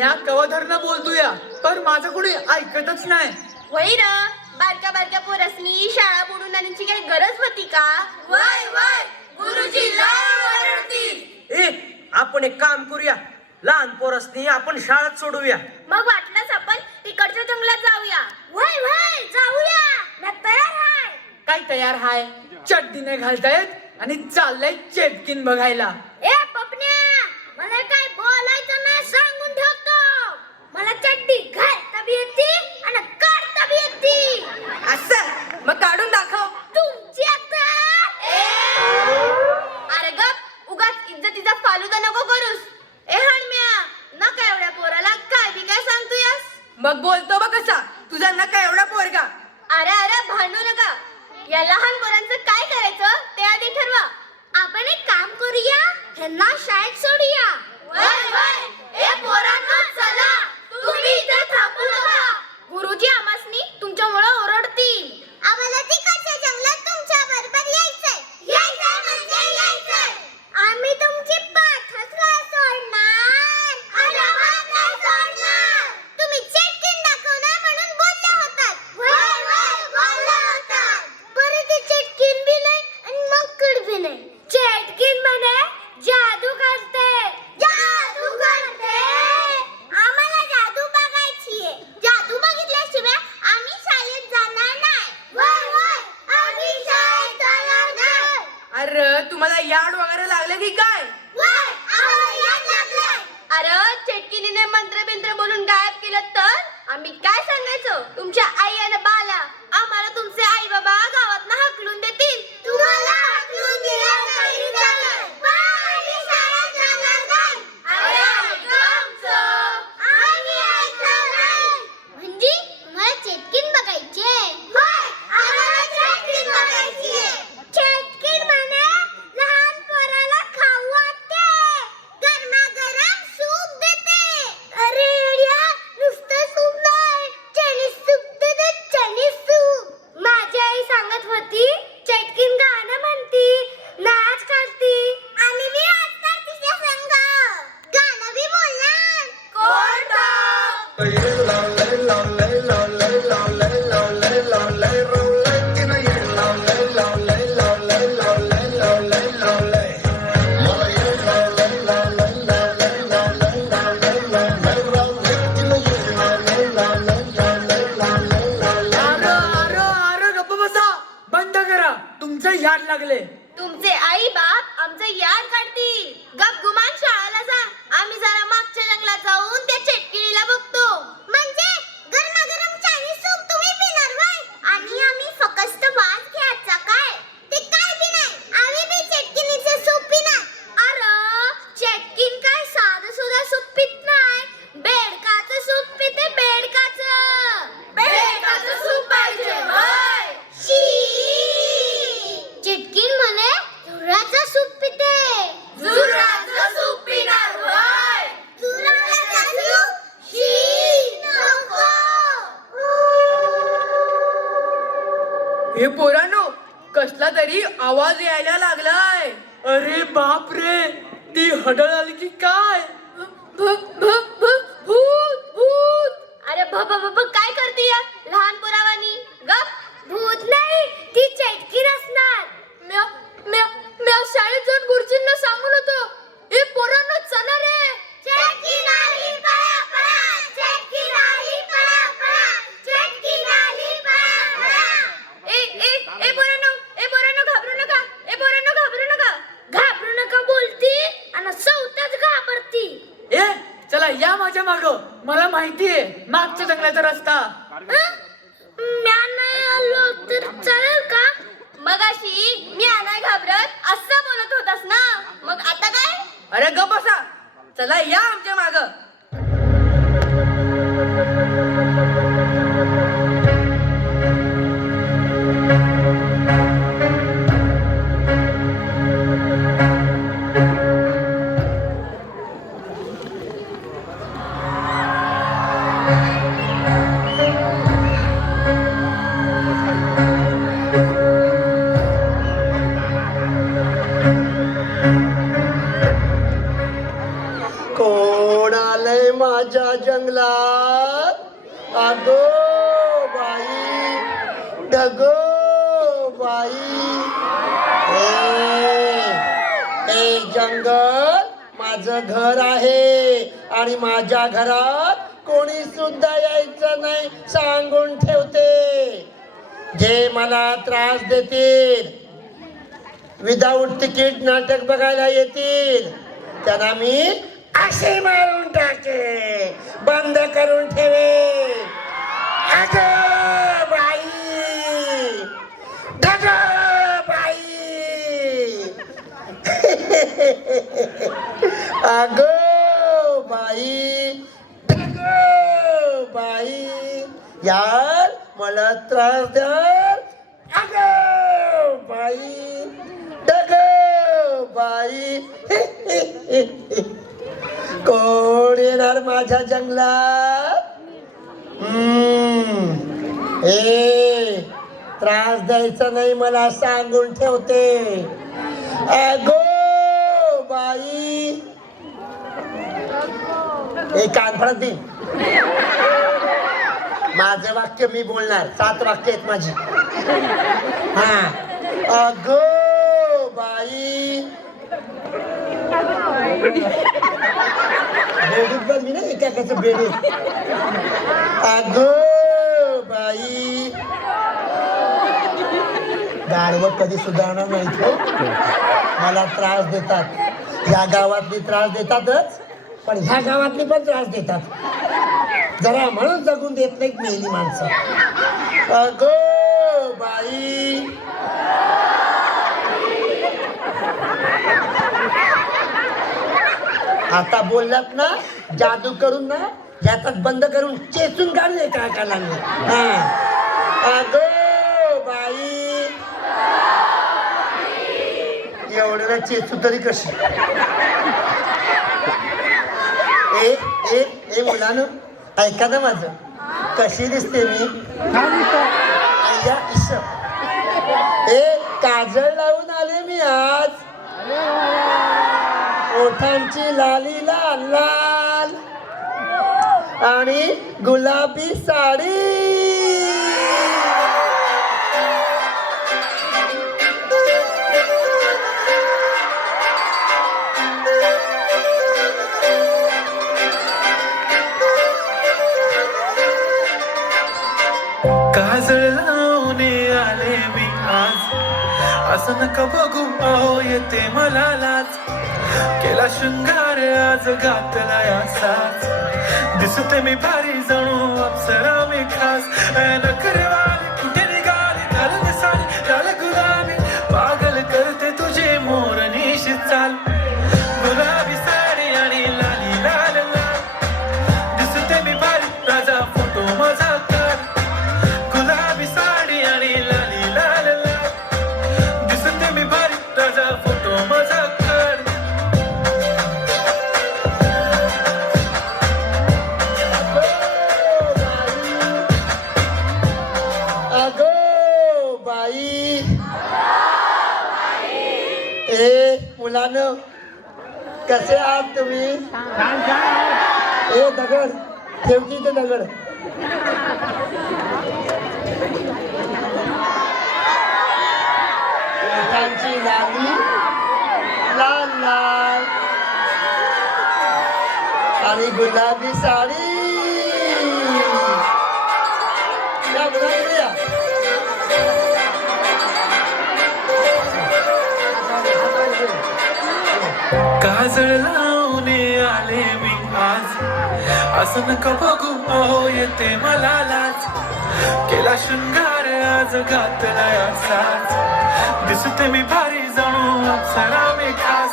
म्या कवधरनं बोलतोया पर माझं कोणी ऐकतच नाही. वय र बारक्या बारक्या पोरसनी शाळा बुडून आणण्याची काही गरज होती का? वय वय गुरुजी लय ओरडतील. ए आपण एक काम करूया, लहान पोरसनी आपण शाळेत सोडूया. मग वाटलंच आपण तिकडच्या जंगलात जाऊया. वय वय जाऊया. मी तयार आहे. काय तयार हाय? चड्डी नाही घालतायत आणि चाललंय चेटकीन बघायला. ए पपन्या मला काय बोलायचं नाही सांगून ठेवतो. मला चड्डी घालता बी येते आणि काढता बी येते. असं मग काढून दाखव. तुमची आता अरे गप उगाच इज्जतीचा फालुदा नको करूस. ए हणम्या नका एवढ्या पोराला काय बी काय सांगतोयस. मग बोलतो बघ कसा तुझा नका एवढा पोरगा. अरे अरे भांडू नका. या लहान पोरांचं काय करायचं ते आधी ठरवा. आपण एक काम करूया, ह्यांना शाळेत सोडूया. वय वय ए पोरांनो चला. तुम्ही इथे थांबू नका. गुरुजी आम्हासनी तुमच्यामुळे ओरडतील. आम्हाला तिकडच्या जंगलात तुमच्या बरोबर यायचंय. यायचंय म्हणजे यायचंय. आम्ही तुमची पाठच नाही सोडणार. अजिबात नाही सोडणार. तुम्ही चेटकीन दाखवणार म्हणून बोलले होतात. वय वय बोलले होतात. बरं ते चेटकीन बी नाही आणि मक्कड बी नाही. चेटकीन म्हणे जादू करते. जादू करते. आम्हाला जादू बघायची आहे. जादू बघितल्याशिवाय आम्ही शाळेत जाणार नाही. वय वय आम्ही शाळेत जाणार नाही. अरे तुम्हाला याड वगैरे लागले की काय? वय आम्हाला याद लागलंय. अरे चेटकीनीने मंत्र बिंत्र बोलून गायब केलं तर आम्ही काय सांगायचं? तुमच्या आई आणि बाला आम्हाला तुमचे आई बाबा गावातनं हाकलून देतील. तुम्हाला हाकलून दिलं तरी चालेल पण आम्ही शाळेत जाणार नाही. अरे ऐका आमचं. आम्ही ऐकणार नाही. म्हणजे तुम्हाला चेटकीन बघायची आहे? होय आम्हाला चेटकीन बघायची आहे. चेटकीन म्हणे लहान पोराला खाऊ वाटते. गरमागरम सूप देते. अरे येड्या नुसतं सूप नाही चायनीज सूप देते. Chinese soup. माझी आई सांगत होती चेटकीन गाणं म्हणती, नाच करती. आम्ही बी नाचणार तिच्या संग. गाणं बी बोलणार. अरे गप्प बसा. बंद करा. तुमचं याड लागले. तुमचे आई बाप आमचं याद काढतील. गप गुमान शाळेला जा. आम्ही जरा मागच्या जंगलात जाऊन त्या चेटकिणीला बघतो. म्हणजे गरमागरम चायनीज सूप तुम्ही पिणार व्हय? आणि आम्ही फक्त वास घ्यायचा काय? ते काय बी नाही. आम्ही बी चेटकिणीचे सूप पिणार. अरे चेटकिन काय साधं सुद्धा सूप पित नाही. बेडकाचं सूप पिते. बेडकाचं. बेडकाचं सूप पाहिजे व्हय? शी. चेटकीन म्हणे झुराचं सूप पिते. झुराचं सूप पिणार व्हय? झुराचं सूप? शी नको. हे पोरांनो कसला तरी आवाज यायला लागलाय. अरे बाप रे ती हडळ आली की काय? भूत भूत. अरे काय करते या लहान पोरावानी? गप. भूत नाही ती चेटकीन असणार. म्या शाळेत जाऊन गुरुजींना सांगून होतो. ए पोरांनो चला रे. चेटकीन आली पळा पळा. चेटकीन आली पळा पळा. चेटकीन आली पळा पळा. ए पोरांनो घाबरू नका. ए पोरांनो घाबरू नका. घाबरू नका बोलती आणि सौताच घाबरती. ए चला या माझ्या माग. मला माहितीये मागच्या जंगलाचा रस्ता. म्या नाही आलो तर चालेल का? मगाशी मी नाही घाबरत असं बोलत होतास ना. मग आता काय? अरे गप बसा. चला या आमच्या माग. कोणाला अगो बाई डगो बाई ए जंगल माझं घर आहे आणि माझ्या घरात कोणी सुद्धा यायचं नाही सांगून ठेवते. जे मला त्रास देतील, विदाऊट तिकीट नाटक बघायला येतील, त्यांना मी असे मारून टाके, बंद करून ठेवे. अगं बाई अगं बाई अगं बाई अगं बाई यार मला त्रास द्या. अगं बाई अगं बाई कोण येणार माझ्या जंगलात? त्रास द्यायचा नाही मला सांगून ठेवते. अगो बाई कानफळात दे. माझं वाक्य मी बोलणार, 7 वाक्य आहेत माझी. हा अगो बाई बेडूक बघ मी ना एकाचं बेडूक. अगो बाई गाडवं कधी सुधारणार नाही तो. मला त्रास देतात, ह्या गावातली त्रास देतातच, पण ह्या गावातली पण त्रास देतात. जरा म्हणून जगून देत नाहीत मेली माणसं. अगो बाई आता बोललात ना जादू करून ना याच्यात बंद करून चेचून काढले काय कालांनी. अगो बाई एवढ्याला चेचू तरी कशी. ए ए ए मुलानं ऐका ना माझं, कशी दिसते मी? अय्या इस ए काजळ लावून आले मी आज. ओठांची लाली लाल लाल आणि गुलाबी साडी. काजळ लावणे आले मी आज, असं नका बघू अहो येते मला लाज. केला शृंगार आज घातला असाच, दिसते मी भारी जणू अप्सरा मी खास. नखरेवाली कुठे निघाली घाल दिसाली लाल गुलाबी, पागल करते तुझे मोरनीशी चाल. गुलाबी साडी आणि लाली लाल लाल, दिसते मी भारी राजा फोटो माझा कर. गुलाबी साडी आणि लाली लाल लाल, दिसते मी भारी राजा फोटो माझा कर. अगो बाई ए मुलानं कसे आहात तुम्ही? ए दगड ठेवती ते दगड. ओठांची लाली लाल लाल आणि गुलाबी साडी. या मुलांकडे या. काजळ लावणे आले मी आज, असं नका बघू अहो येते मला लाज. केला शृंगार आज घातला असाच, दिसते मी भारी जणू अप्सरा मी खास.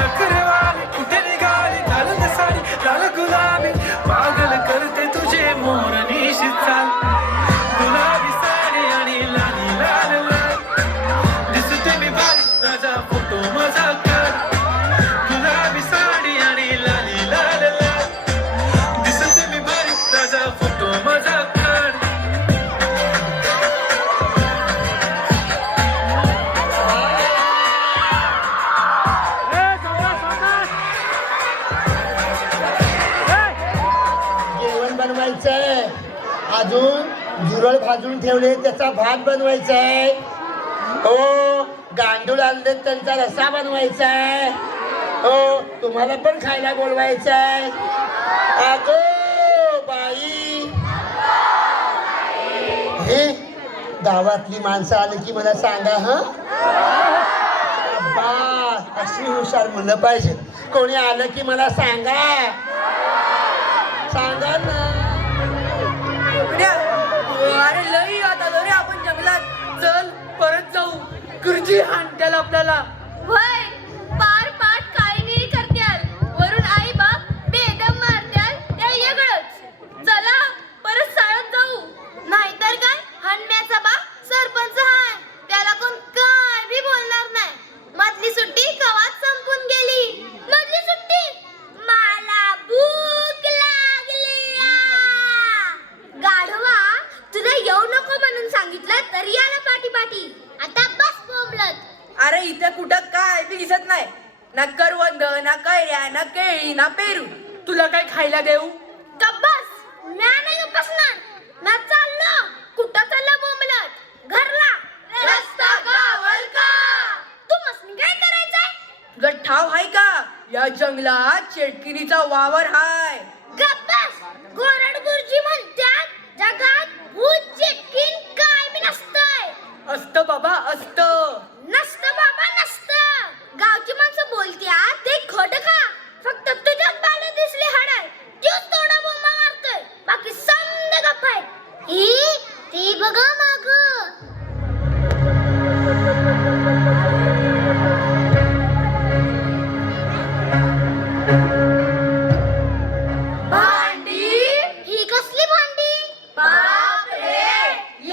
नखरेवाली कुठे निघाली घाल साडी लाल गुलाबी, पागल करते तुझे मोरनीशी चाल. गुलाबी साडी आणि लाली लाल लाल, दिसते मी भारी राजा फोटो माझा कर. गुलाबी साडी आणि लाली लाल लाल, दिसते मी भारी राजा फोटो माझा कर. ए अजून झुरळ भाजून ठेवले त्याचा भात बनवायचा आहे. हो, गांडूळ आणले त्यांचा रस्सा बनवायचा आहे. हो, तुम्हाला पण खायला बोलवायचं आहे. अगो बाई, हे गावातली माणसं आली की मला सांगा. अशी हुशार मुलं पाहिजे. कोणी आलं की मला सांगा. सांगा ना. अरे लई आता रे आपण जंगलात. चल परत जाऊ. गुरुजी आणत्याल आपल्याला. वय पार पाठ काय नाही करत्याल. वरून आई बाप बेदम मारत्याल. त्या वेगळंच. चला परत शाळेत जाऊ. नाहीतर काय हनम्याचा बाप सरपंच हाय. त्याला कोण काय बी बोलणार नाही. मधली सुट्टी कवाच संपून गेली. मधली सुट्टी मला भूक लागली. गाढवा तुला येऊ नको म्हणून सांगितलं तरी आला पाठी पाठी. आता बस बोंबलत. अरे इथे कुठं काय बी दिसत नाही. ना करवंद, ना कैऱ्या, ना केळी, ना पेरू. तुला काय खायला देऊ? गब्बस म्या नाही बसणार. म्या चाललो. कुठं चाललं बोंबलत? घरला. रस्ता गावल का? तू मस्नी काय करायचंय? तुला ठाव हाय का? या जंगलात चेटकिनीचा वावर हाय. गब्बस गोरड गुरुजी म्हणतात जगात भूत चेटकीन काय बी नसतंय. असतं बाबा असतं. नसतं बाबा नसतं. गावची माणसं बोलत्यात ते खोटं का? फक्त तुझ्याच बाला दिसली हाडाय. तोच थोडा बोंबा मारतोय. बाकी समज गप्प आहे. ही ती बघा माग. भांडी. ही कसली भांडी? बाप रे,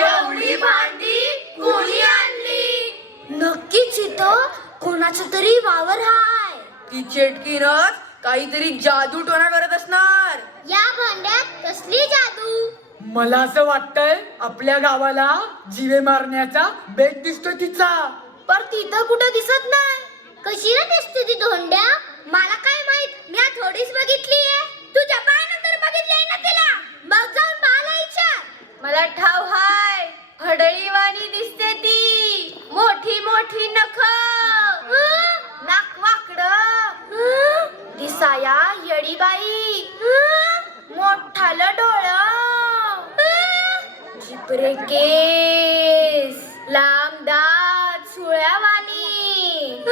एवढी भांडी कोणी आणली? नक्कीच इथं कोणाचं तरी वावर हाय. ती चेटकीनच काहीतरी जादू टोना करत असणार. या भांड्यात कसली जादू? मला असं वाटतंय आपल्या गावाला जीवे मारण्याचा बेत दिसतोय तिचा. पर तिथं कुठं दिसत नाही. कशी ना दिसते ती धोंड्या? मला काय माहित. मी थोडीच बघितलीये. तुझ्या पायानंतर बघितलंय ना तिला. मग जाऊन मला विचार. मला ठाव हाय. हडळीवाणी दिसते ती. मोठी मोठी नख. नाक वाकडं. दिसाया येडीबाई. मोठालं डोळं. झिपरे केस. लांब दात सुळ्यावानी.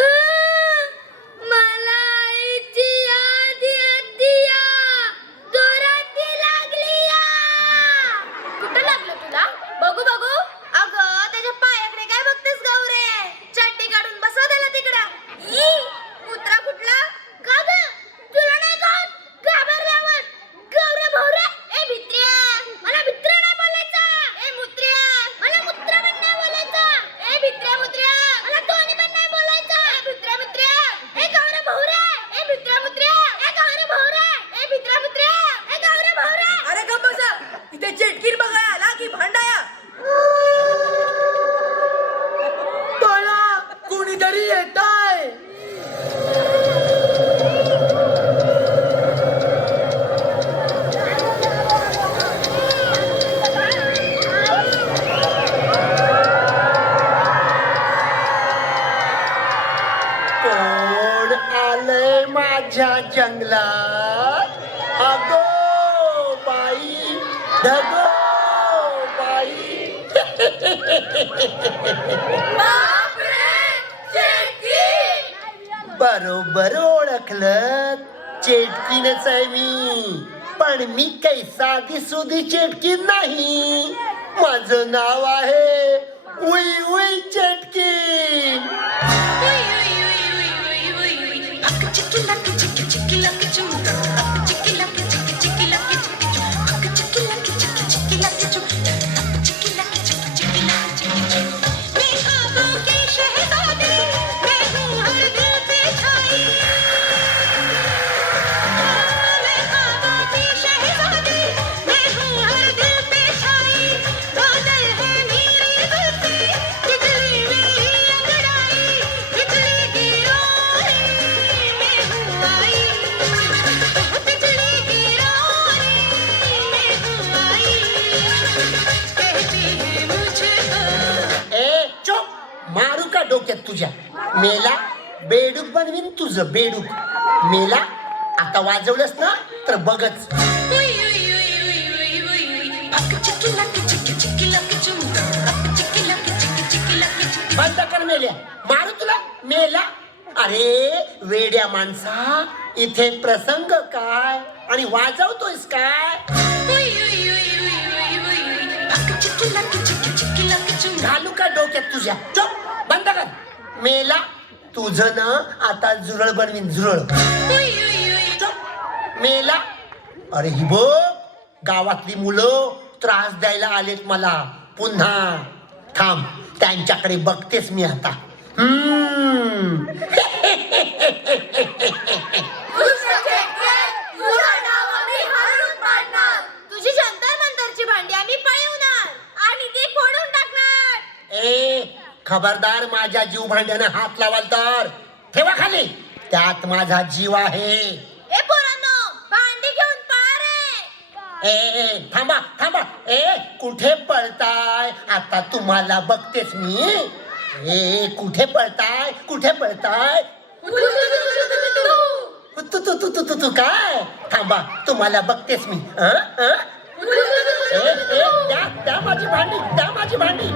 मला आईची याद येतीया. जोरात ती लागलीया. कुठं लागलं तुला? बघू बघू. अगं त्याच्या पायाकडे काय बघतेस गौरे? चड्डी काढून बसव त्याला तिकडं. ई कुत्रा कुठला? का ग? तुला नाही कळत? घाबरल्यावर. गौरे भौरे. ए भित्र्या, मला भित्र्या नाही बोलायचं. ए मुत्र्या, मला मुत्रा पण नाही बोलायचं. ए भित्र्या मुत्र्या, मला दोन्ही पण नाही बोलायचं. ए भित्र्या मुत्र्या, ए गौरे भौरे. ए भित्र्या मुत्र्या, ए गौरे भौरे. ए भित्र्या मुत्र्या, ए गौरे भौरे. अरे गप्प बसा. इथे चेटकीन बघायला आला की भांडाया? बाळा कोणीतरी येताय. कोण आलंय माझ्या जंगलात? अगो बाई, धगो बाई. बरोबर ओळखलं. चेटकीनच आहे मी. पण मी काही साधी सुधी चेटकीन नाही. माझं नाव आहे उई उई चेटकीन. तुझ्या. मेला बेडूक बनवीन तुझं बेडूक. मेला आता वाजवलंस ना तर बघच. बंद कर मेल्या, मारू तुला मेला. अरे वेड्या माणसा, इथे प्रसंग काय आणि वाजवतोयस काय? घालू का डोक्यात तुझ्या? चुप, बंद कर मेला. तुझं ना आता झुरळ बनवीन झुरळ. चुप मेला. अरे ही बघ, गावातली मुलं त्रास द्यायला आलेत मला पुन्हा. थांब, त्यांच्याकडे बघतेस मी आता. तुझी जंतर मंतरची भांडी आम्ही पळवणार आणि ती फोडून टाकणार. ए खबरदार, माझ्या जीव भांड्यानं हात लावाल तर ठेवा खाली. त्यात माझा जीव आहे. ए पोरांनो, भांडी घेऊन पळा रे. ए थांबा थांबा. ए कुठे पळताय? आता तुम्हाला बघतेस मी. ए कुठे पळताय? कुठे पळताय? तू तू तू तू तू तू काय? थांबा, तुम्हाला बघतेस मी. त्या माझी भांडी, त्या माझी भांडी.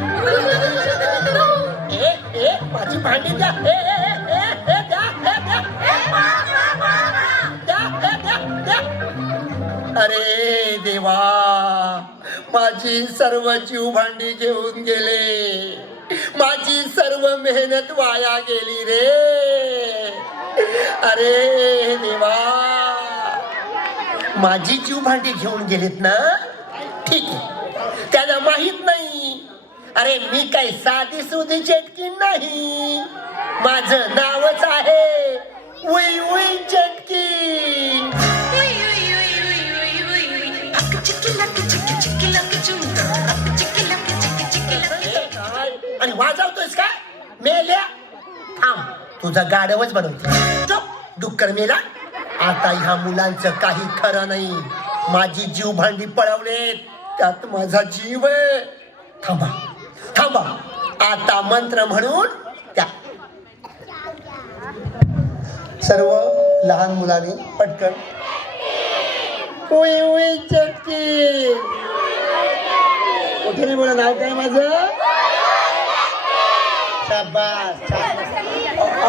ए माझी भांडी द्या. अरे देवा, माझी सर्व जीव भांडी घेऊन गेले. माझी सर्व मेहनत वाया गेली रे. अरे देवा, माझी जीव भांडी घेऊन गेलीत ना? ठीक आहे, त्याला माहित नाही. अरे मी काही साधी सुधी चेटकी नाही. माझं नावच आहे उई उई चटकी. आणि वाजवतोयस काय मेल्या? थांब, तुझा गाडवच बनवतो. चुप डुक्कर मेला. आता ह्या मुलांचं काही खरं नाही. माझी जीव भांडी पळवलेत, त्यात माझा जीव आहे. थांबा थांबा, आता मंत्र म्हणून त्या सर्व लहान मुलांनी पटकन उई उई चटकी. कुठे नाही बोला, नाव काय माझं? शाबास.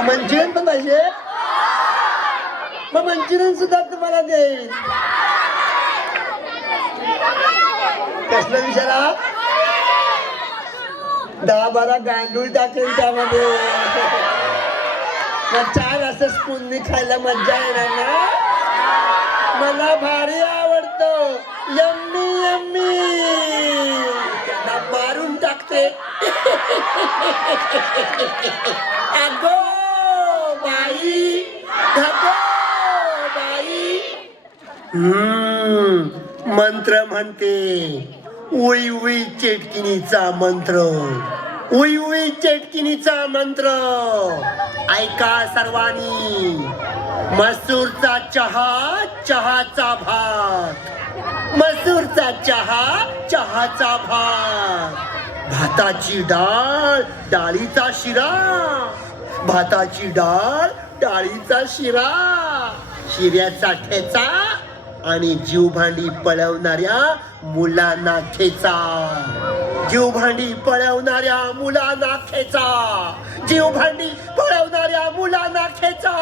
मंचुरियन पण पाहिजे? मग मंचुरियन सुद्धा तुम्हाला देईल. कसलं विचारा? 10-12 गांडूळ टाकेल त्यामध्ये. मग छान असं स्पूननी खायला मज्जा येणार ना. मला भारी आवडतं. Yummy yummy. त्यांना मारून टाकते. अगो बाई, धगो बाई. मंत्र म्हणते, उई उई चेटकिनीचा मंत्र. उई उई चेटकिनीचा मंत्र ऐका सर्वांनी. मसूरचा चहा, चहाचा भात. मसूरचा चहा, चहाचा भात. भाताची डाळ, डाळीचा शिरा. भाताची डाळ, डाळीचा शिरा. शिऱ्याचा ठेचा आणि जीवभांडी पळवणाऱ्या मुलांना ठेचा. जीवभांडी पळवणाऱ्या मुलांना ठेचा. जीवभांडी पळवणाऱ्या मुलांना ठेचा.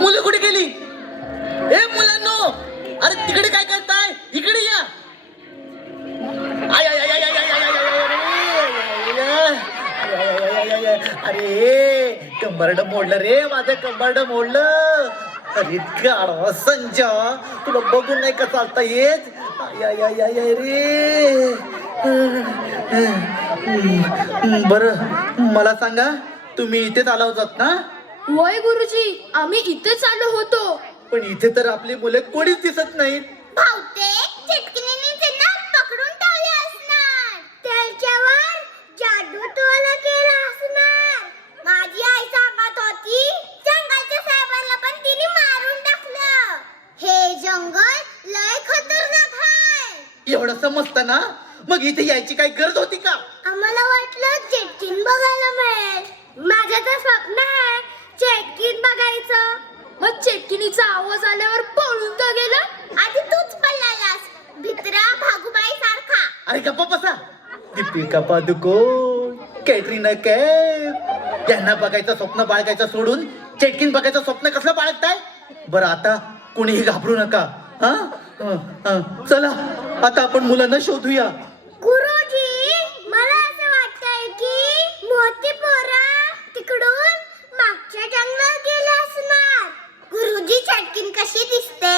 मुलं कुठे गेली? ए मुलांनो, अरे तिकडे काय करताय? इकडे या. आय आय आय आय आय आय आय. अरे कंबरड मोडलं रे, माझं कंबरड मोडलं. अरे गाढवा संजय, तुला बघून नाही का चालता येत? या या या या रे. बरं मला सांगा, तुम्ही इथेच आला होतात ना? वय गुरुजी, आम्ही इथेच आलो होतो. पण इथे तर आपली मुले कोणीच दिसत नाहीत. बहुतेक चिटकिनीने त्यांना पकडून ठेवले असणार. त्याच्यावर जादू टोना केला असणार. माझी आई सांगत होती, जंगलच्या साहेबांना पण तिने मारून टाकलं. हे जंगल लय खतरनाक आहे. एवढं समजतं ना, मग इथे यायची काही गरज होती का? आम्हाला वाटलं चेटकीन बघायला मिळेल. माझं तर स्वप्न आहे चेटकीन बघायचं. मग चेटकिनीचा आवाज आल्यावर पळून का गेला? आधी तूच पळालास, भित्रा भागुबाई सारखा. अरे गप्पा बसा. दीपिका पादुकोण, कॅटरीना कैफ यांना बघायचं स्वप्न बाळगायचं सोडून चेटकीन बघायचं स्वप्न कसलं बाळगताय? बरं आता कोणीही घाबरू नका. हा चला आता आपण मुलांना शोधूया. गुरुजी, मला असं वाटतंय की मोठी पोरं तिकडून मागच्या जंगलात गेले असणार. गुरुजी, चटकीन कशी दिसते?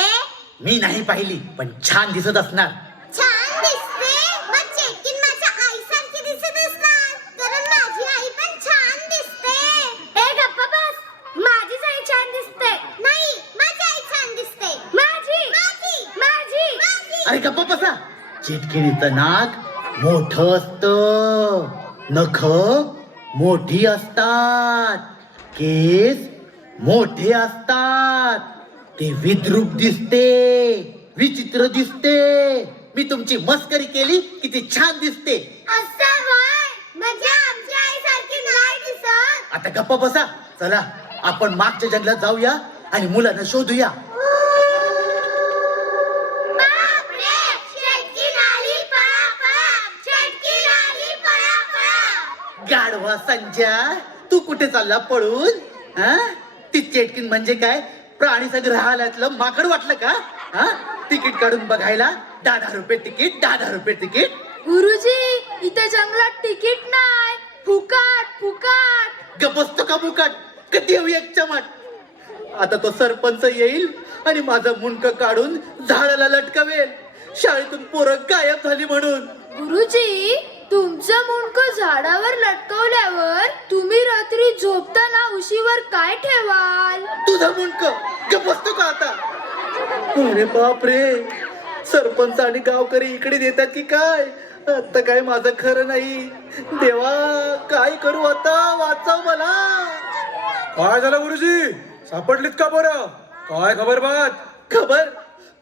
मी नाही पाहिली, पण छान दिसत असणार. छान दिसते. मग चटकीन माझ्या आईसारखी दिसत असणार, कारण माझी आई पण छान दिसते. ए गप्पा बस. माझीच आई छान दिसते. नाही, माझी आई छान दिसते. माझी माझी माझी माझी. अरे गप्पा बसा. चेटकिनीचं नाक मोठं असतं, नख मोठी असतात, केस मोठे असतात, ते विद्रूप दिसते, विचित्र दिसते. मी तुमची मस्करी केली की ती छान दिसते. असं होय? म्हणजे आमची आई सारखी नाही दिसत. आता गप्पा बसा. चला आपण मागच्या जंगलात जाऊया आणि मुलांना शोधूया. बापरे, चटकीन आली पळा. चटकीन आली पळा. गाढवा संजय, तू कुठे चालला पळून? हा? ती चेटकीन म्हणजे काय, प्राणी संग्रहालयातलं माकड वाटलं का? हा? तिकीट काढून बघायला 10,000 रुपये तिकीट, 10,000 रुपये तिकीट. गुरुजी, इथे जंगलात तिकीट नाही, फुकाट फुकाट. गप बसतो का मुकाट? कधी येऊ एक चमट. आता तो सरपंच येईल आणि माझं मुंडकं काढून झाडाला लटकवेल, शाळेतून पोरं गायब झाली म्हणून. गुरुजी, तुमचं मुंडकं झाडावर लटकवल्यावर तुम्ही रात्री झोपताना उशीवर काय ठेवाल? तुझं मुंडकं. गप बसतो का आता? अरे बापरे, सरपंच आणि गावकरी इकडे देतात की काय? आता काय माझं खरं नाही. देवा, काय करू आता? वाचव मला. काय झालं गुरुजी? सापडलीत का बरं? काय खबर बात? खबर?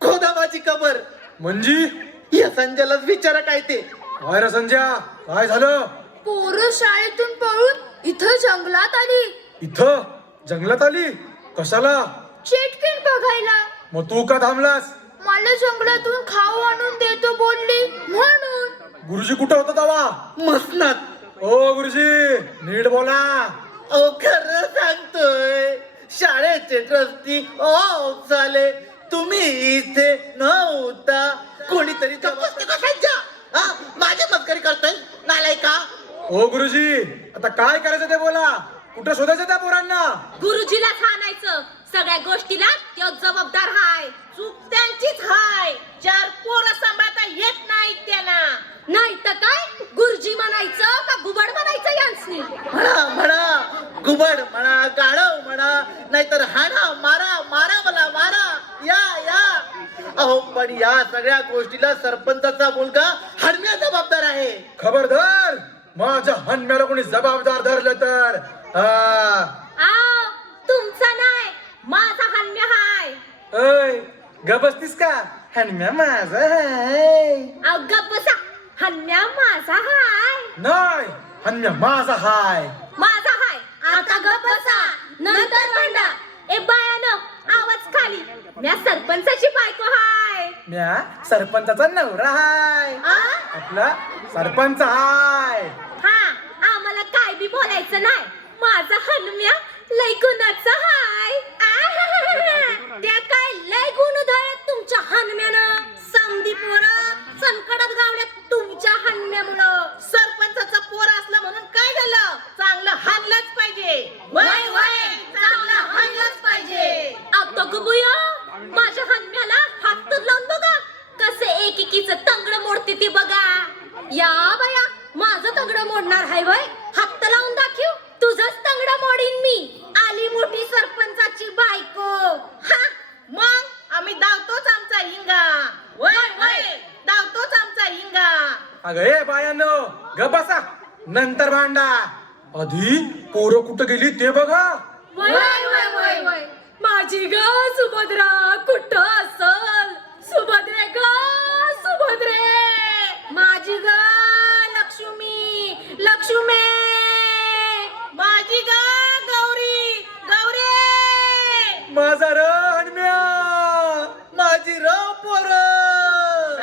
खोदा माझी खबर. म्हणजे या संजयलाच विचारा काय ते. काय रे संजय, काय झालं? पोरं शाळेतून पळून इथं जंगलात आली. इथं जंगलात आली? कशाला? चेटकीन बघायला. मग तू का थांबलास? मला जंगलातून खाऊ आणून देतो बोलली म्हणून. गुरुजी कुठं होता तवा? मसनात. ओ गुरुजी, नीट बोला. अहो खरं सांगतोय, शाळेचे ट्रस्टी ऑफ झाले, तुम्ही इथे नव्हता. कोणीतरी माझी मस्करी करतोय नालाय का? ओ गुरुजी, आता काय करायचं ते बोला. कुठं शोधायचं त्या पोरांना? गुरुजीला आणायचं. सगळ्या गोष्टीला तो जबाबदार हाय. चूक त्यांचीच हाय. 4 पोरं सांभाळता येत नाहीत त्याला. नाही तर काय, गुरुजी म्हणायचं का गुबड म्हणायचं यांसनी? म्हणा म्हणा, घुबड म्हणा, गाढव म्हणा, नाहीतर हाणा, मारा मारा, मला मारा, या या. अहो पण या सगळ्या गोष्टीला सरपंचाचा मुलगा हरण्या जबाबदार आहे. खबरदार, माझ्या हनम्याला कोणी जबाबदार धरलं तर आव, तुमचा नाही, माझा हन्म्या हाय. ऐ, गप बसतीस का? हनम्या माझा आहे. अव गप्प बसा. हन्म्या माझा हाय. नाही, हनम्या माझा हाय. माझा हाय. आता गप्प बसा, नंतर भांडा. ए बायानो, आवाज खाली. म्या सरपंचाची बायको हाय. म्या सरपंचाचा नवरा हाय. आ? आपला सरपंच हाय. हा, आम्हाला काय बी बोलायचं नाही. माझा हनुम्या लय गुणाचा हाय. त्या काय लय गुण उधळत तुमच्या हनुम्यानं. समधी पोरं संकटात गावल्यात तुमच्या हनुम्यामुळं. सरपंचाचा पोर असला म्हणून काय झालं? चांगलं हाणलंच पाहिजे. वय वय, चांगलं हाणलंच पाहिजे. आता गबुई माझं तंगड मोडणार हाय वय? हप्त लावून दाखव, तुझंच तंगड मोडीन मी. आली मोठी सरपंचाची बायको. हा, मग आम्ही धावतोच आमचा हिंगा. वय वय धावतोच आमचा हिंगा. अगं ए बायानो, ग बसा, नंतर भांडा. आधी पोरं कुठं गेली ते बघा. वय वय वय वय माझी ग सुभद्रा कुठं असल? सुभद्रे ग सुभद्रे, माझी ग लक्ष्मी लक्ष्मी, माझी ग गौरी गौरी. माझा रणम्या, माझी र पोरं,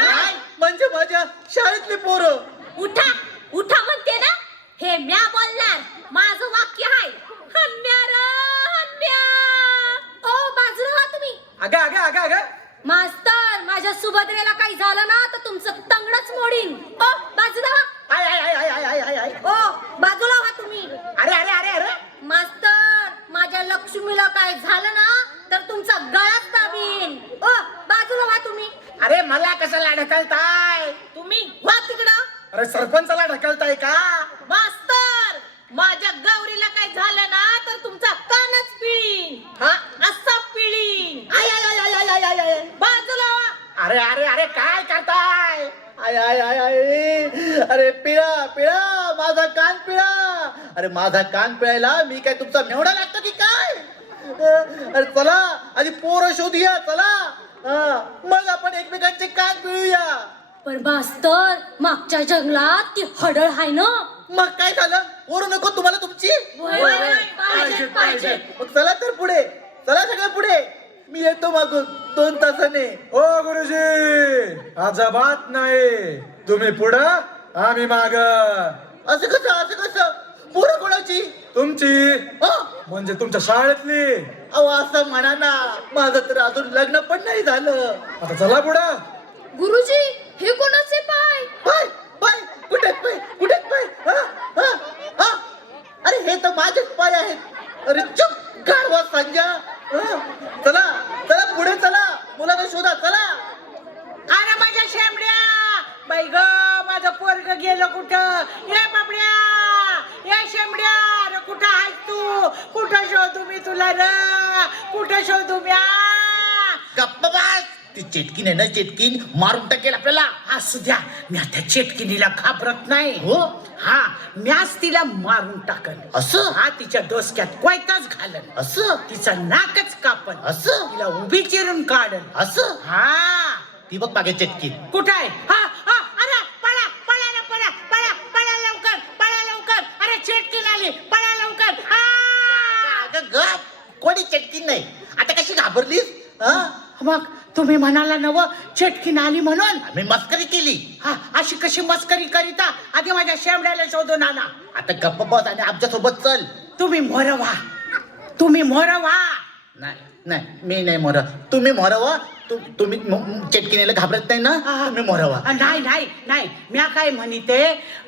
म्हणजे माझ्या शाळेतली पोरं. उठा उठा म्हणते ना, हे म्या बोलणार. माझं वाक्य आहे हन्म्या र हन्म्या. ओ बाजूला व्हा तुम्ही. अगं अगं अगं अगं, मास्तर, माझ्या सुभद्रेला काही झालं ना तर तुमचं तंगडच मोडीन. ओ बाजूला व्हा. आय आय आय आय आय आय आय. ओ बाजूला व्हा तुम्ही. अरे अरे अरे अरे, मास्तर, माझ्या लक्ष्मीला काय झालं ना तर तुमचा गळाच दाबीन. ओ बाजूला व्हा तुम्ही. अरे मला कशाला ढकलताय? तुम्ही वा तिकडं. अरे सरपंचाला ढकलताय का? मास्तर, माझ्या गौरीला काय झालं ना तर तुमचा कानच पिळीन. हा, असा पिळीन. आय आय आय आय आय आय आय. बाजूला वा. अरे अरे अरे काय करताय? आय आय आय आय. अरे पिळा पिळा, माझा कान पिळा. अरे माझा कान पिळायला मी काय तुमचा मेवढा लागतो की काय? अरे चला आधी पोरं शोधूया, चला. मग आपण एकमेकांचे कान पिळूया. पण मास्तर, मागच्या जंगलात ती हडळ हाय ना. मग काय झालं? पोरं नको तुम्हाला तुमची? पाहिजे पाहिजे. मग चला तर पुढे, चला सगळं पुढे. मी येतो मागून 2 तासाने. ओ गुरुजी, अजाबात नाही. तुम्ही पुढं, आम्ही माग. असं कसं, असं कसं? पोरं कोणाची? तुमची, हं? म्हणजे तुमच्या शाळेतली. अहो असं म्हणा ना, माझं तर अजून लग्न पण नाही झालं. आता चला पुढं. गुरुजी, हे कोणाचे पाय? पाय पाय कुठे पाय, कुठे पाय? हा, हा, हा. अरे हे तर माझेच पाय आहेत. अरे चुप गाढवा संजय. चला चला पुढे चला, मुलांना शोधा, चला. अरे माझ्या शेंबड्या, बाई ग माझं पोरग गेलं कुठं? ये बाबड्या, ये शेंबड्या. अरे कुठं आहेस तू? कुठं शोधू मी तुला र? कुठं शोधू म्या? गप्प बस. ती चेटकीन आहे ना, चेटकीन मारून टाकेल आपल्याला. असू द्या, मी त्या चेटकिनीला घाबरत नाही. हो? हा, म्याच तिला मारून टाकन. असं? हा, तिच्या डोसक्यात कोयताच घालन. असं तिचं नाकच कापन. असं तिला उभी चिरून काढन. असं. हा, ती बघ मागे चेटकीन. कुठं आहे? हा हा, अरे पळा पळा ना, पळा पळा पळा लवकर, पळा लवकर. अरे चेटकीन आली, पळा लवकर. अगं गप, कोणी चेटकीन नाही. आता कशी घाबरलीस? हा, मग तुम्ही म्हणाला नव चेटकीन आली म्हणून? मी मस्करी केली. हा, अशी कशी मस्करी करीता? आधी माझ्या शेंबड्याला शोधून आणा. आता गप्प बस आणि आमच्या सोबत चल. तुम्ही मोर व्हा, तुम्ही मोर व्हा. नाही नाही, मी नाही मोर. तुम्ही मोरवा. तुम्ही चेटकिनीला घाबरत नाही ना? तुम्ही मोरवा. नाही नाही नाही, म्या काय म्हणते,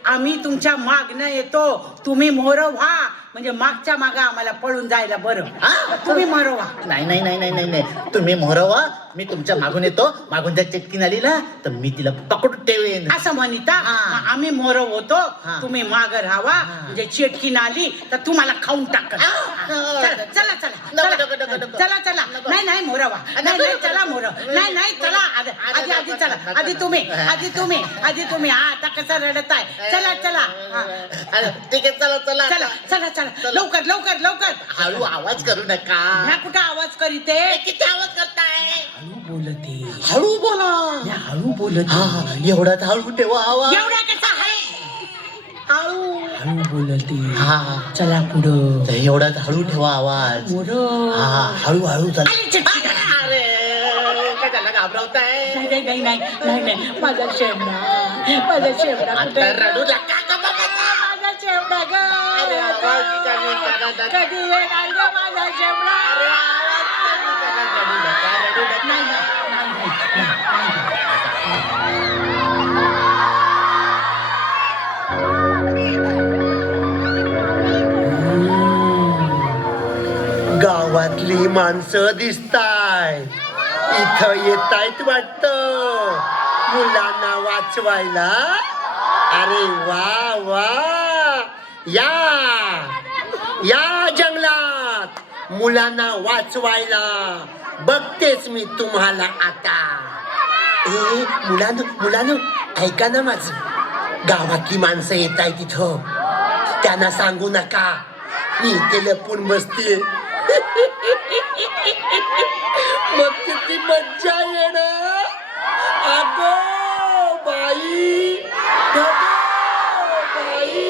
आम्ही तुमच्या मागणं येतो, तुम्ही मोर व्हा. म्हणजे मागच्या माग आम्हाला पळून जायला बरं. हा? तुम्ही मोर व्हा. नाही नाही नाही नाही नाही नाही, तुम्ही मोरवा. मी तुमच्या मागून येतो. मागून जर चेटकीन आली ना तर मी तिला पकडून ठेवेन. असं म्हणता? हा. आम्ही मोर होतो, हा. तुम्ही माग राहावा. म्हणजे चेटकीन आली तर तुम्हाला खाऊन टाकन. चला चला चला नको, नको, नको, नको. चला चला. नाही नाही मोर व्हा. नाही नाही चला मोर. नाही नाही चला, आधी आधी चला. आधी तुम्ही, आधी तुम्ही, आधी तुम्ही. हा, आता कसं रडत आहे. चला चला. हा. अरे, ठीक आहे, चला चला चला चला चला, लवकर लवकर लवकर. हळू आवाज करू नका. ह्या कुठं आवाज करीते? किती आवाज करताय? हळू बोलते. हळू बोला. ह्या हळू बोलते. हा, एवढाच हळू ठेवा आवाज. एवढा कसा हळू. हळू बोलते. हा, चला पुढं. एवढाच हळू ठेवा आवाज. मोर. हा, हळू हळू चला. आली चटकी. अरे कशाला घाबरवताय? नाही नाही नाही नाही नाही, माझा शेमडा, माझा शेमडा कुठे आता आहे? रडू नका का बाबा? माझा शेमडा ग. अरे, आवाज कमी करा ना. कधी येणार ग माझा शेमडा? अरे, आवाज कमी करा, रडू नका, रडू नका. नाही नाही नाही नाही. गावातली माणसं दिसताय, इथं येतायत वाटत मुलांना वाचवायला. अरे वा मुलांना वाचवायला बघतेच मी तुम्हाला आता. ए मुलांनो ऐका ना माझं. गावातली माणसं येत आहे तिथं, त्यांना सांगू नका मी इथे लपून बसते. मग किती मज्जा येणार. अगो बाई, अगो बाई.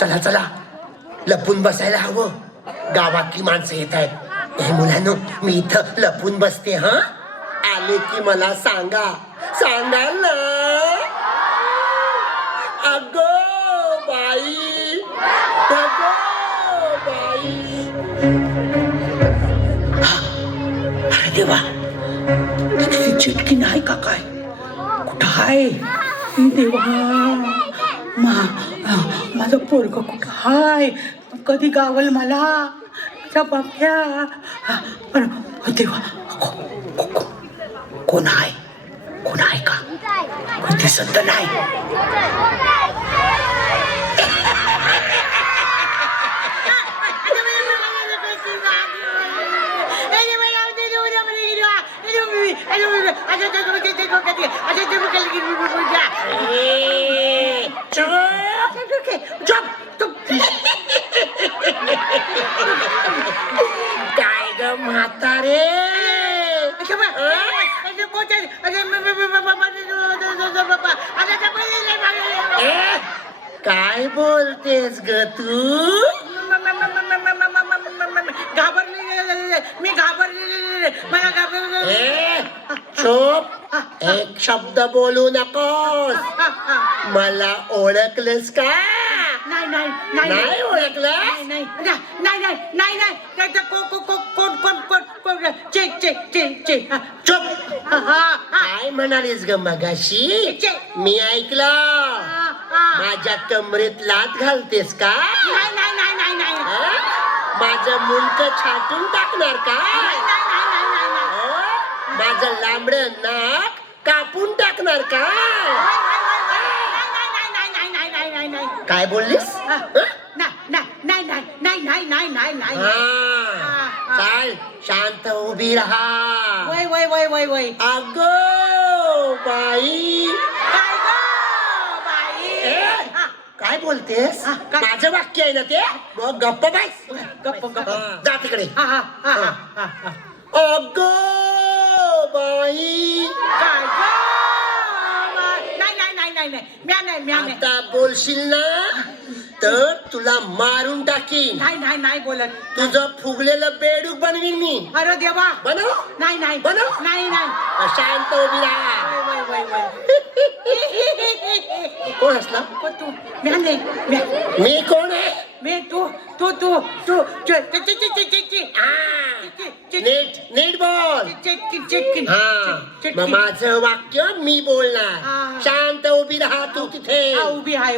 चला लपून बसायला हवं. गावातली माणसं येत आहेत. हे मुलांनो मी इथं लपून बसते. हा आले की मला सांगाल ना. अगो बाई, अगो बाई. अरे देवा, तिथे चिटकी नाही का काय? कुठं आहे देवा? माझं पोरग कुठं हाय? कधी गावल मला माझ्या बाप्या? पण देवा, कोण आहे का? कोण दिसत नाही. काय ग म्हातारे? काय बोलतेस ग तू? मी घाबरले. मला चुप. एक शब्द बोलू नकोस. मला ओळखलंस का? नाही ओळखलं. चुप. काय म्हणालीस ग मगाशी? मी ऐकलं. माझ्या कमरेत लात घालतेस का? माझं मुंडक छाटून टाकणार का? माझं लांबड नाक कापून टाकणार का? काय बोललीस? चाल शांत उभी राहा. वय अगो बाई. काय बोलतेस? माझं वाक्य आहे ना ते. मग गप्प बाईस. गप्प जा तिकडे. अगो बाई. नाही आता बोलशील ना तर तुला मारून टाकीन. नाही बोलत. तुझं फुगलेलं बेडूक बनवीन मी. अरे देवा. बनव. नाही बनव. नाही शांत उभी राहा. कोण असला? तू मी कोण आहे? मी तू नीट बोल. हा मग माझं वाक्य मी बोलणार. शांत उभी राहा तू तिथे. उभी आहे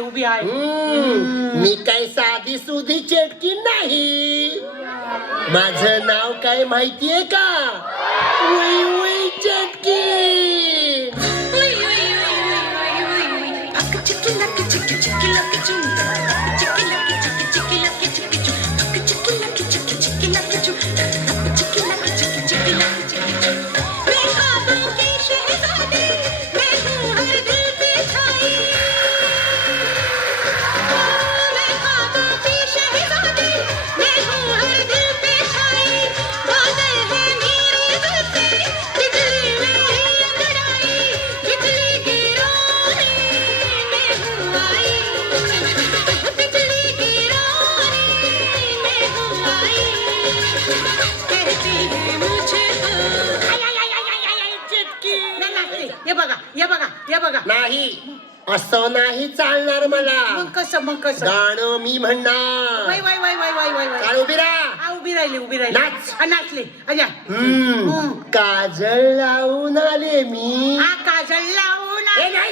मी काही साधी सुधी चेटकी नाही. माझं नाव काय माहितीये का? उई चेटकी. हे बघा नाही असं नाही चालणार मला. मग कसं गाणं मी म्हणणार. वय चाल उभी राहा. उभी राहिली नाच. नाचले. काजळ लावून आले मी. काजळ लावून. नाही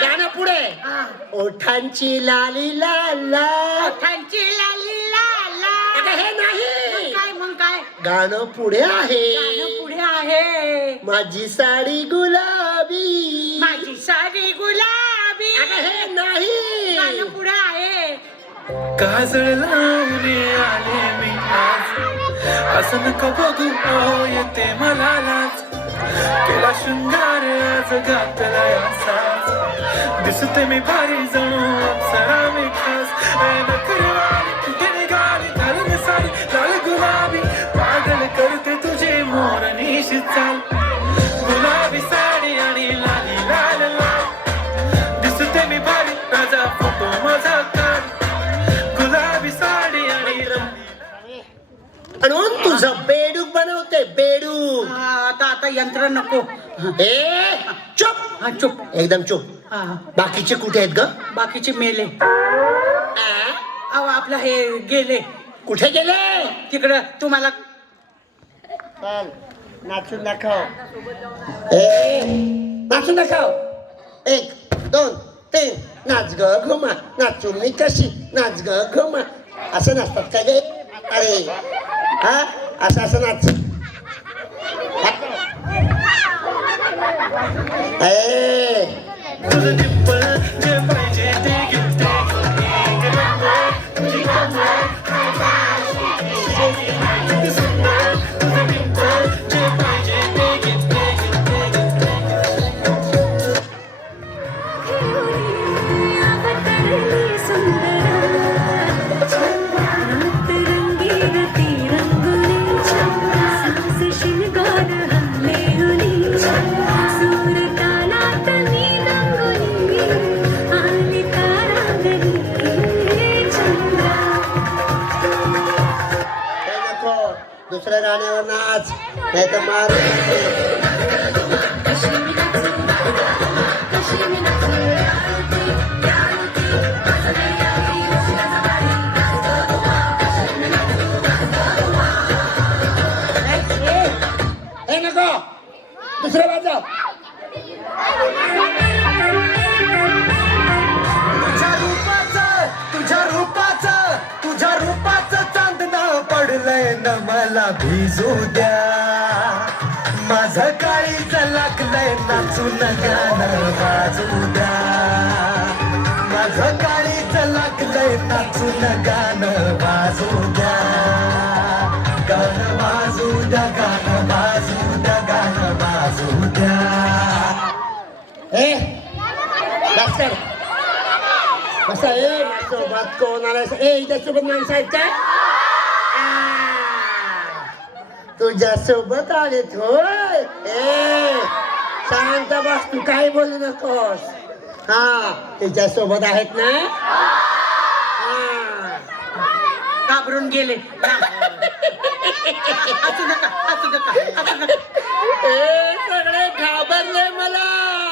गाणं पुढे. ओठांची लाली लाला. ओठांची लाली लाला. हे नाही. काय गाणं पुढे आहे. पुढे आहे. माझी साडी गुलाबी. माझी साडी गुलाबी. हे नाही. पुढे आहे. काजळ लावणे आले मी आज असं नको बघू अहो येते मला लाज केला शृंगार आज घातला असाच दिसते मी भारी जणू अप्सरा मी खास नखरेवाली कुठे निघाली घालून साडी लाल गुलाबी पागल करते तुझे मोरनीशी चाल गुलाबी साडी आणि लाली लाल लाल दिसते मी भारी राजा फोटो माझा काढ गुलाबी साडी आणि म्हणून तुझं बेडूक बनवते बेडूक. आता यंत्र नको. ए चुप. हा चुप. एकदम चुप. हा बाकीचे कुठे आहेत ग? बाकीचे मेले. आ? अहो आपलं हे गेले कुठे गेले? तिकडं. तुम्हाला चल नाचून दाखव. ए नाचून दाखव. 1 2 3 नाच ग घुमा नाचून मी कशी नाच ग घुमा. असं नसतात का गे? अरे हा असं असं नाच. ए तुझं डिंपल जे पाहिजे ते घेते तुझी कमर किती सुंदर तुझं डिंपल जे पाहिजे ते घेते दुसऱ्या गाण्यावर नाच नाही तर मार. हे नको दुसरं वाजव. तुझ्या रूपाचं चांदणं पडलंय न मला भिजू द्या. माझं काळीच लागलंय नाचून गाणं वाजू द्या. माझं काळीच लागलंय नाचून गाणं वाजू द्या. गाणं वाजू द्या गाणं वाजू द्या गाणं वाजू द्या. ए डॉक्टर बसा. ए सोबत कोण आलाय? ए हिच्यासोबत माणसं आहेत काय? तुझ्या सोबत आलेत होय. ए शांत बस तू काही बोलू नकोस. हा तिच्या सोबत आहेत ना? घाबरून गेले. असू नका असू नका असू नका. ए सगळे घाबरले मला.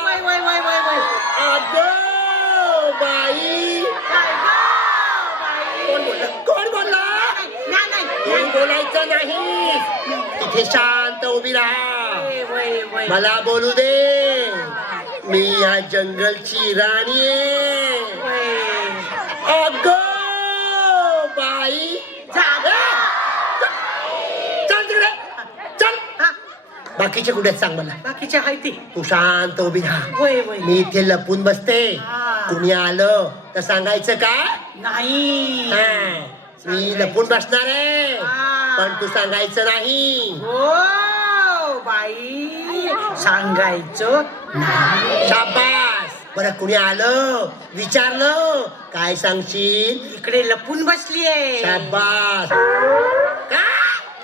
वय वय वय वय वय. अगं बाई. काय गं, बाई? कोण बोलला? कोण बोलला? नाही, नाही, तू नाही. बोलायचं नाही. तिथे शांत उभी राहा. वय, वय, वय. मला बोलू दे. मी या जंगलची राणी आहे. वय. अगं बाई. चल तिकडे चल. हा, बाकीचे कुठे आहेत सांग मला. बाकीचे आहे ते. तू शांत उभी राहा. वय वय. मी इथे लपून बसते. हा. कुणी आलं तर सांगायचं का? नाही. हा, मी लपून बसणार आहे. हा. पण तू सांगायचं नाही. हो बाई सांगायचं नाही. शाबास. बरं कुणी आलं विचारलं काय सांगशील? इकडे लपून बसलीये. शाबास. का?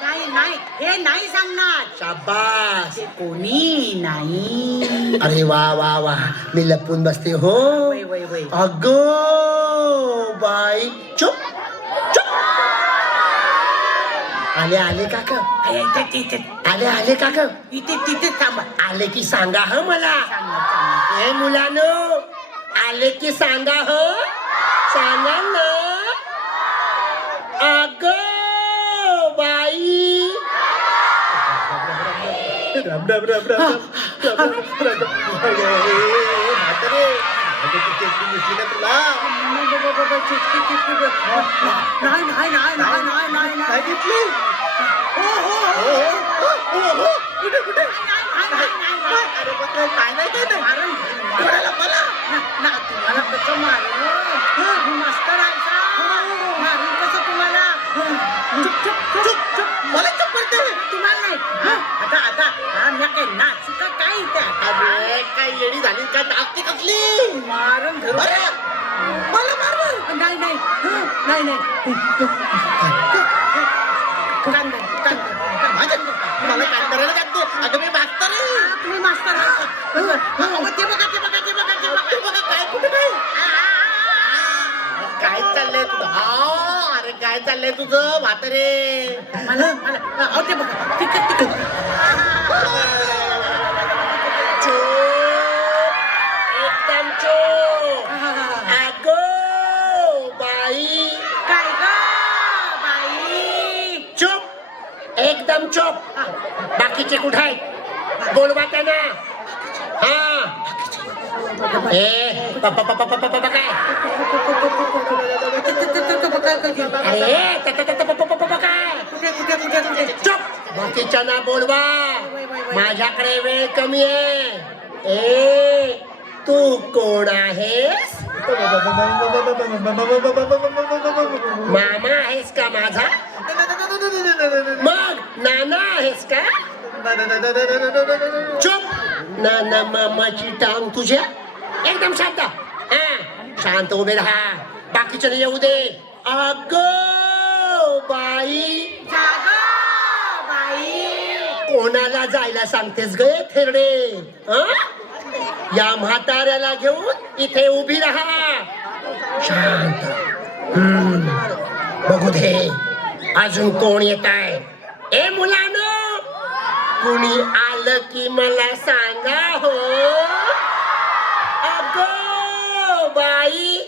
नाही नाही हे नाही सांगणार. शाबास. ते कोणी नाही. अरे वा वा वा. मी लपून बसते हो. वय वय वय. अगं बाई. चुप चुप. आले आले काका. इथे तिथे आले आले काका. इथे तिथे थांबा. आले की सांगा ह मला. सांगा सांगा. हे मुलानो आले की सांगा ह. सांगा ना. अगं बाई. राम राम राम राम राम तुला. नाही नाही नाही नाही नाही नाही काय नाही. घेतली? हो हो हो. कुठे कुठे? नाही नाही नाही नाही. अरे पण काय नाही काय नाही. मारून कोणाला मला? ना तुम्हाला कसं मारून मस्त राहायचा. मारून कसं तुम्हाला. चुप चुप चुप चुप. मला काय येडी झाली काय नाचते कसली मारून धरू अरे, मला मारलं. नाही नाही नाही नाही कांदा कांदा माझ्या- मला काय करायला लागते अगं मी मागता रे तुम्ही मास्तर ते बघा ते बघा ते बघा ते बघा ते बघा काय कुठे काय काय चाललंय तुझं हा अरे काय चाललंय तुझं म्हातारे मला मला अहो ते बघा तिकट तिकट एकदम चोप अगो बाई काय ग बाई चुप एकदम चुप बाकीचे कुठे आहेत बोलवा त्यांना हा ए पप्पा पप्पा पप्पा पप्पा काय अरे पप्पा काय कुठे कुठे कुठे कुठे चुप बाकीच्यांना बोलवा माझ्याकडे वेळ कमी आहे ए तू कोण आहेस मामा आहेस का माझा मग नाना आहेस का चुप नाना मामाची टांग तुझ्या एकदम शांत हा शांत उभे राहा बाकीच्या येऊ दे अगो बाई जाग बाई कोणाला जायला सांगतेस ग थेरडे हं? या म्हाताऱ्याला घेऊन इथे उभी राहा शांत बघू दे अजून कोण येत आहे ए मुलानो कुणी आलं की मला सांगा हो अगो बाई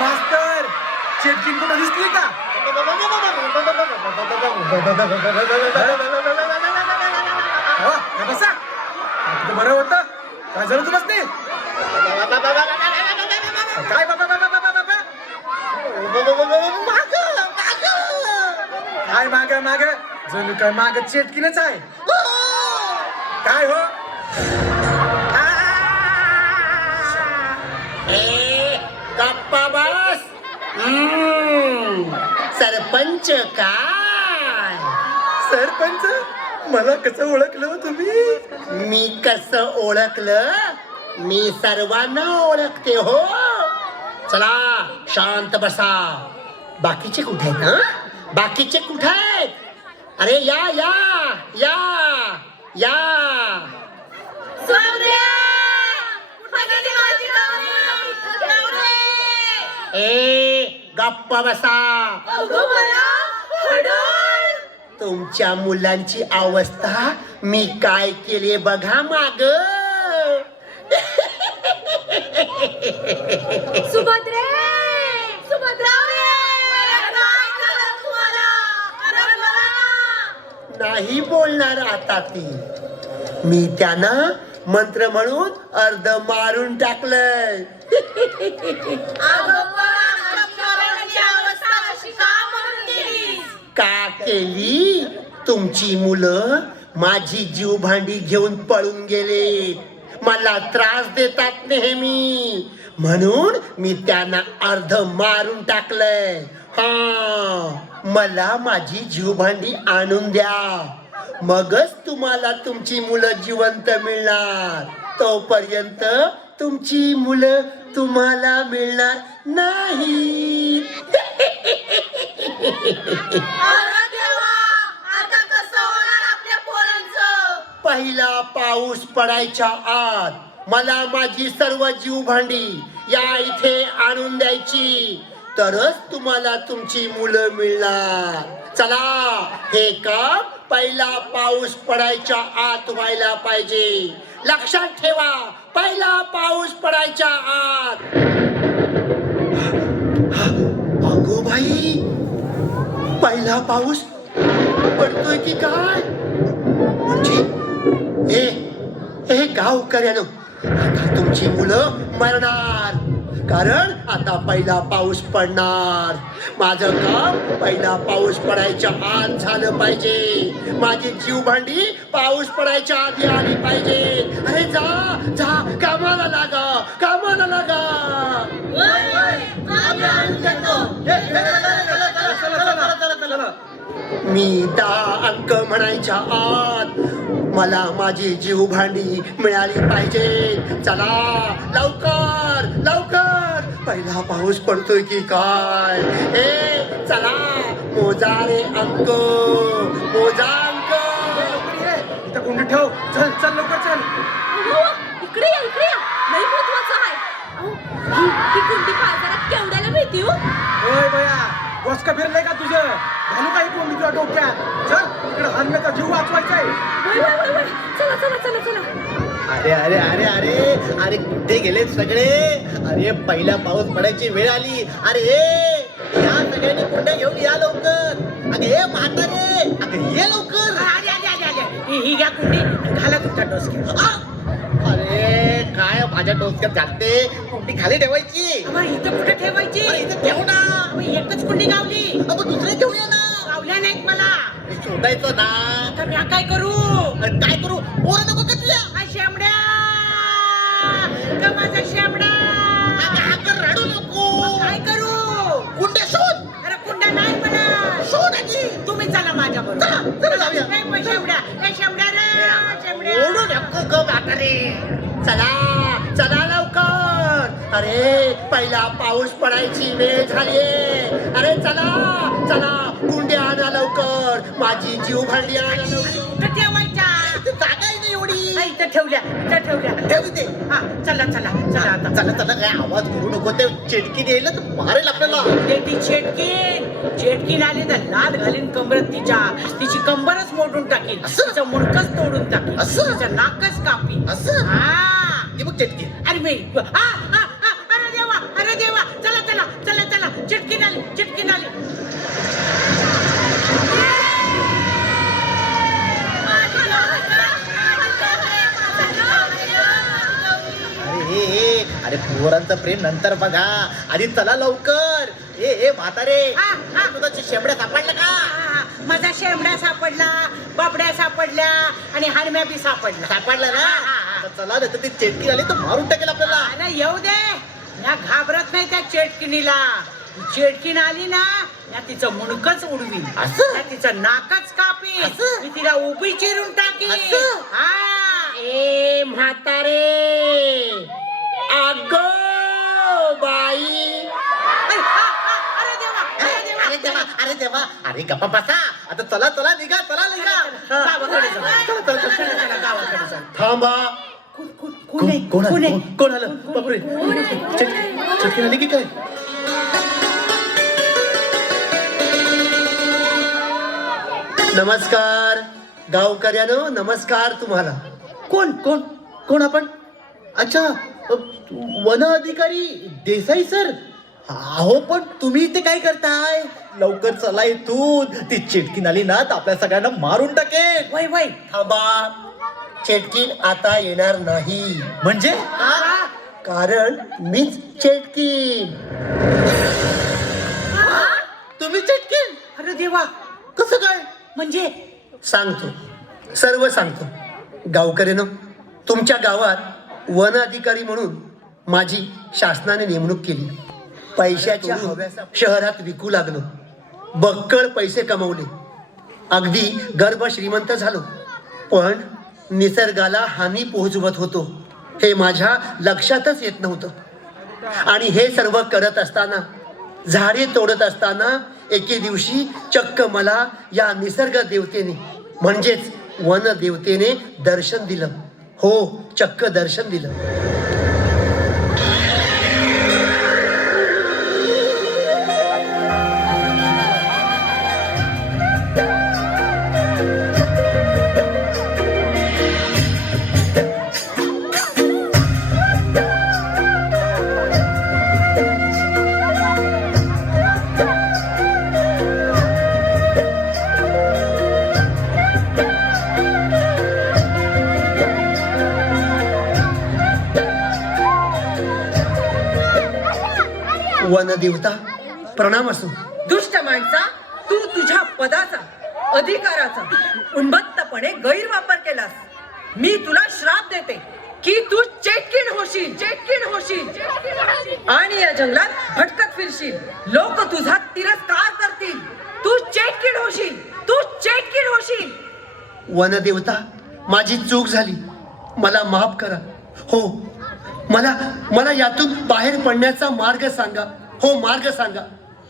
मास्तर चेटकिन कुठं दिसली का बसा बरं होतं काय झालं तू बसते काय बाबा बाबा बाबा बाबा काय माग माग जणू काय माग चेटकीनच आहे काय हो ए गप्पा बस सरपंच काय सरपंच मला कसं ओळखलं हो तुम्ही मी कसं ओळखलं मी सर्वांना ओळखते हो चला शांत बसा बाकीचे कुठे आहेत हा बाकीचे कुठे आहेत अरे या या या या ए गप्पा बसा तुमच्या मुलांची अवस्था मी काय केली बघा माग सुभद्रे सुभद्रा काय झालं तुम्हाला अरे मला नाही बोलणार आता ती मी त्यांना मंत्र म्हणून अर्ध मारून टाकलंय का केली तुमची मुलं माझी जीव भांडी घेऊन पळून गेले मला त्रास देतात नेहमी म्हणून मी त्यांना अर्ध मारून टाकलंय हा मला माझी जीव भांडी आणून द्या मगच तुम्हाला तुमची मुलं जिवंत मिळणार तोपर्यंत तुमची मुलं तुम्हाला मिळणार नाही पहिला पाऊस पडायच्या आत मला माझी सर्व जीव भांडी या इथे आणून द्यायची तरच तुम्हाला तुमची मुलं मिळणार चला हे काम पहिला पाऊस पडायच्या आत व्हायला पाहिजे लक्षात ठेवा पहिला पाऊस पडायच्या आत अगो बाई पहिला पाऊस पडतोय की काय म्हणजे हे गावकऱ्यानं आता तुमची मुलं मरणार कारण आता पहिला पाऊस पडणार माझं काम पहिला पाऊस पडायच्या आत झालं पाहिजे माझी जीव भांडी पाऊस पडायच्या आधी आली पाहिजे अरे जा जा कामाला लागा मी 10 अंक म्हणायच्या आत मला माझी जीव भांडी मिळाली पाहिजे. चला लवकर लवकर, पहिला पाऊस पडतोय की काय? ए चला, मोजा रे अंक, मोजा अंक. इथं कोंडी ठेव. चल चल लवकर चल. इकडे या इकडे या, लई महत्वाचं आहे. अहो, ही कुंडी बाजारात केवढ्याला मिळते हो? ओय बया, वस्का फिरलंय का तुझं? घालू काही कोंडी तुझ्या डोक्यात. चल इकडे हनम्याचा जीव वाचवायचा आहे. वय वय वय वय, चला चला चला चला. अरे अरे अरे अरे अरे कुठे गेलेत सगळे? अरे पहिला पाऊस पडायची वेळ आली. अरे या सगळ्यांनी कुंड्या घेऊन या लवकर. अगे हे म्हातारे, अगे ये लवकर. आले आले आले आले. ही घ्या कुंडी, घाला तुमच्या डोसक्यात. अरे काय माझ्या डोसक्यात घालते? कुंडी खाली ठेवायची. मग इथं कुठे ठेवायची? अरे इथं ठेव ना. मग एकच कुंडी गावली. आपण दुसरे घेऊया ना. गावल्या नाहीत मला. हे शोधायचं ना. आता मी काय करू? अरे काय करू? पोरं नको का तुझ्या? आ, शेंबड्या का माझा शेंबडा? अगं रडू नको. काय करू? कुंड्या शोध. अरे कुंड्या नाही मला. शोध आधी. तुम्ही चला माझ्या चला, चला जाऊया. शेंबड्या शेंबड्या रे शेंबड्या. ओढू नको ग म्हातारे. चला चला लवकर. अरे पहिला पाऊस पडायची वेळ झालीये. अरे चला चला, कुंड्या आणा लवकर, माझी जीव भांडी आणा लवकर. कुठं ठेवायच्या? इथं जागा आहे ना एवढी. आ, इथं ठेवल्या इथं ठेवल्या. ठेव इथे. हा चला चला चला आता. चला चला, काय आवाज करू नको. ते चिटकी द्यायला तर मारेल आपल्याला. ते ती चेटकीन आली तर लाद घालीन कमरत तिच्या. तिची कंबरच मोडून टाकीन. असं? तिचं मुंडकच तोडून टाकीन. असं? तिचं नाकच कापीन. असं? हा. हे बघ चिटकी. अरे मी अरे देवा अरे देवा. चला चला चला चला. चिटकीन आली चिटकीन आली. अरे पोरांचं प्रेम नंतर बघा, आधी चला लवकर. ए म्हातारे, हा. तुझा शेंबड्या सापडला का? माझा शेंबड्या सापडला, बाबड्या सापडल्या आणि हाडम्या बी सापडला. सापडला ना? हा. आता चला, नाही तर ती चिटकी आली तर मारून टाकेल आपल्याला. आला येऊ दे. ना घाबरत नाही त्या चेटकिनीला. चेटकीन आली ना, या तिचं मुंडकच उडवीन. असं? या तिचं नाकच कापीन. असं? मी तिला उभी चिरून टाकीन. असं? हा. ए म्हातारे, अग बाई. अरे देवा अरे देवा. अरे देवा, अरे देवा. अरे गप्पा बसा. आता चला चला, निघा चला निघा. गावाकडे जाऊ. चला, चला, चला. चला, गावाकडे जाऊ. थांबा. कोण आहे? कोण आहे? कोण आलं? बापरे, चिटकी आली की काय? नमस्कार गावकऱ्यानो, नमस्कार तुम्हाला. कोण कोण कोण आपण? अच्छा, वन अधिकारी देसाई सर. अहो पण तुम्ही इथे काय करताय? लवकर चला इथून. ती चिटकीन आली ना तर आपल्या सगळ्यांना मारून टाकेल. वय वय. थांबा, चेटकीन आता येणार नाही. म्हणजे कारण मीच चेटकीन. तुम्ही चिटकीन? अरे देवा. कसं काय? म्हणजे सांगतो, सर्व सांगतो. गावकऱ्यानो, तुमच्या गावात वन अधिकारी म्हणून माझी शासनाने नेमणूक केली. पैशाच्या हव्यासा शहरात विकू लागलो. बक्कळ पैसे कमवले. अगदी गर्भ श्रीमंत झालो. पण निसर्गाला हानी पोहोचवत होतो हे माझ्या लक्षातच येत नव्हतं. आणि हे सर्व करत असताना, झाडे तोडत असताना एके दिवशी चक्क मला या निसर्ग देवतेने म्हणजेच वन देवतेने दर्शन दिलं. हो, चक्क दर्शन दिलं. वनदेवता प्रणाम असो. दुष्ट माणसा, तू तुझ्या पदाचा, अधिकाराचा उन्मत्तपणे गैरवापर केलास. मी तुला श्राप देते की तू चेटकीण होशील आणि या जंगलात भटकत फिरशील. लोक तुझा तिरस्कार करतील. तू चेटकीण होशील. वनदेवता, माझी चूक झाली, मला माफ करा. हो, मला यातून बाहेर पडण्याचा मार्ग सांगा. हो, मार्ग सांगा.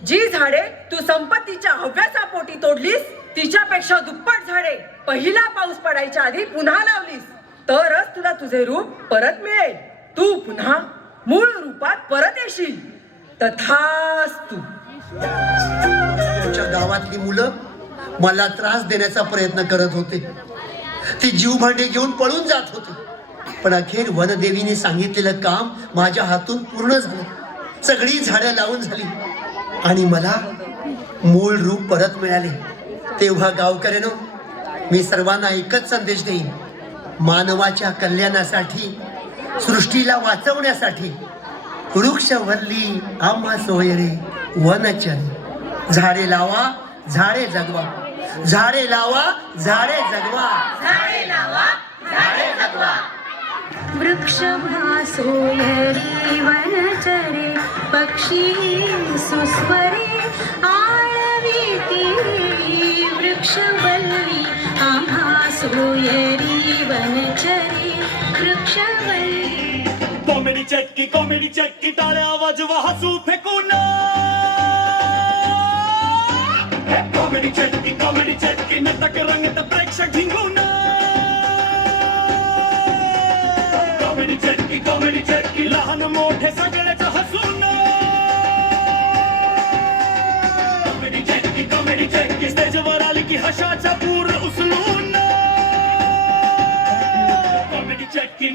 जी झाडे तू संपत्तीच्या हव्यासापोटी तोडलीस, तिच्यापेक्षा दुप्पट झाडे पहिला पाऊस पडायच्या आधी पुन्हा लावलीस, तरच तुला तुझे रूप परत मिळेल. तू पुन्हा मूळ रूपात परत येशील. तथास्तु. तुमच्या गावातली मुलं मला त्रास देण्याचा प्रयत्न करत होते. ती जीवभांडे घेऊन पळून जात होते. पण अखेर वनदेवीने सांगितलेलं काम माझ्या हातून पूर्ण झालं. सगळी झाडं लावून झाली आणि मला मूळ रूप परत मिळाले. तेव्हा गावकऱ्यांनो, मी सर्वांना एकच संदेश देईन. मानवाच्या कल्याणासाठी, सृष्टीला वाचवण्यासाठी वृक्षवल्ली आम्हा सोयरे वनचरी. झाडे लावा, झाडे जगवा. झाडे लावा, झाडे जगवा. झाडे लावा, झाडे जगवा. वृक्षभासोयरी वनचरे पक्षी सुस्वरे आळविती वृक्षवल्ली आम्हा सोयरी वनचरे वृक्षवल्ली. कॉमेडी चटकी टाळ्या वाजवा हसू फेकून. कॉमेडी चटकी नाटक रंगत प्रेक्षक झिंगून. कॉमेडी चटकी लहान मोठे सगळेच हसून. कॉमेडी चटकी स्टेजवर आली की हशाचा पूर उचलून. कॉमेडी चटकी.